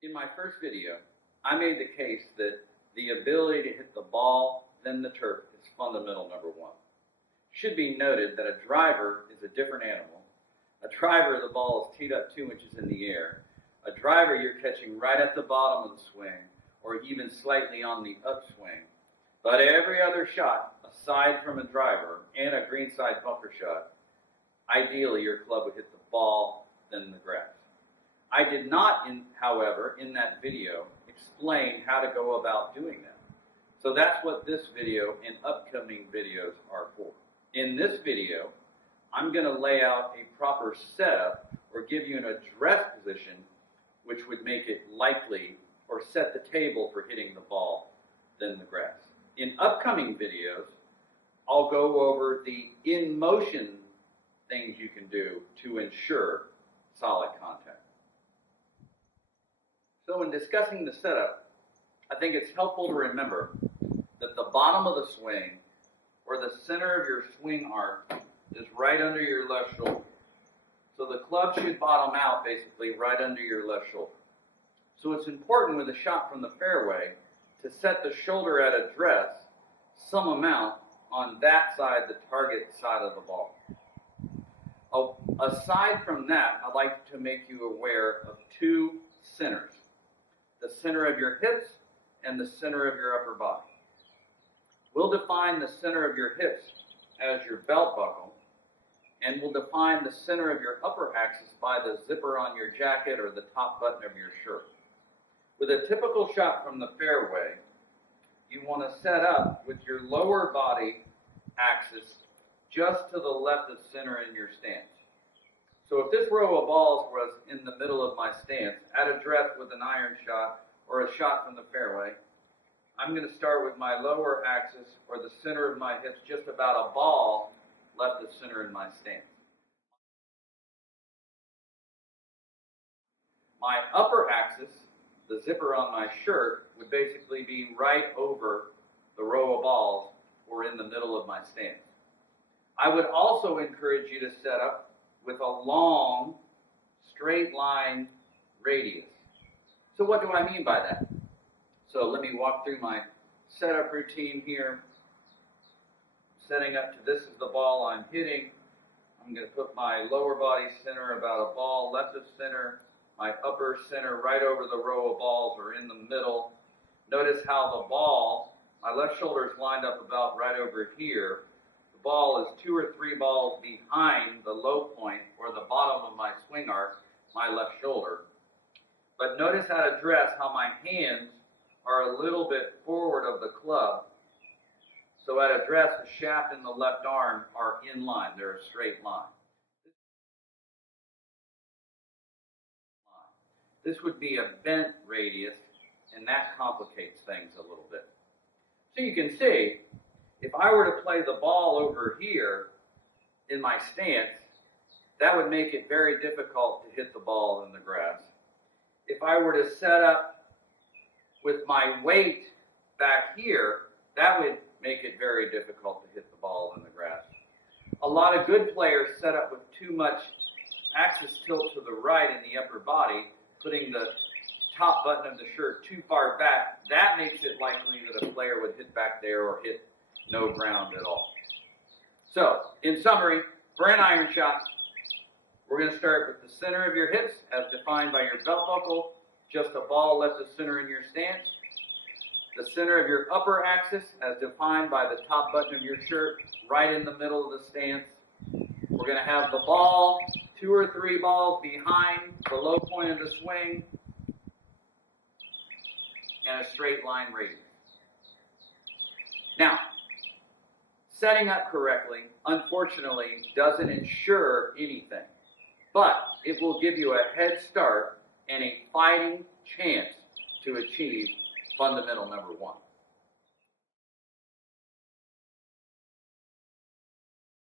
In my first video, I made the case that the ability to hit the ball, then the turf, is fundamental number one. Should be noted that a driver is a different animal. A driver, the ball is teed up 2 inches in the air. A driver, you're catching right at the bottom of the swing, or even slightly on the upswing. But every other shot, aside from a driver and a greenside bunker shot, ideally your club would hit the ball, then the grass. I did not, however, in that video, explain how to go about doing that. So that's what this video and upcoming videos are for. In this video, I'm going to lay out a proper setup or give you an address position which would make it likely or set the table for hitting the ball, then the grass. In upcoming videos, I'll go over the in-motion things you can do to ensure solid contact. So in discussing the setup, I think it's helpful to remember that the bottom of the swing, or the center of your swing arc, is right under your left shoulder. So the club should bottom out basically right under your left shoulder. So it's important with a shot from the fairway to set the shoulder at address some amount on that side, the target side of the ball. Aside from that, I'd like to make you aware of 2 centers: the center of your hips and the center of your upper body. We'll define the center of your hips as your belt buckle, and we'll define the center of your upper axis by the zipper on your jacket or the top button of your shirt. With a typical shot from the fairway, you want to set up with your lower body axis just to the left of center in your stance. So if this row of balls was in the middle of my stance, at address with an iron shot or a shot from the fairway, I'm going to start with my lower axis or the center of my hips just about a ball left of center in my stance. My upper axis, the zipper on my shirt, would basically be right over the row of balls or in the middle of my stance. I would also encourage you to set up with a long, straight line radius. So what do I mean by that? So let me walk through my setup routine here. Setting up to this is the ball I'm hitting. I'm going to put my lower body center about a ball left of center, my upper center right over the row of balls or in the middle. Notice how the ball, my left shoulder is lined up about right over here. The ball is 2 or 3 balls behind the low point or the bottom of my swing arc, my left shoulder. But notice at address how my hands are a little bit forward of the club. So at address, the shaft and the left arm are in line. They're a straight line. This would be a bent radius, and that complicates things a little bit. So you can see, if I were to play the ball over here in my stance, that would make it very difficult to hit the ball in the grass. If I were to set up with my weight back here, that would make it very difficult to hit the ball in the grass. A lot of good players set up with too much axis tilt to the right in the upper body, putting the top button of the shirt too far back. That makes it likely that a player would hit back there or hit no ground at all. So, in summary, for an iron shot, we're going to start with the center of your hips as defined by your belt buckle, just a ball left of center in your stance. The center of your upper axis as defined by the top button of your shirt, right in the middle of the stance. We're going to have the ball 2 or 3 balls behind the low point of the swing, and a straight line radius. Now, setting up correctly, unfortunately, doesn't ensure anything, but it will give you a head start and a fighting chance to achieve fundamental number 1.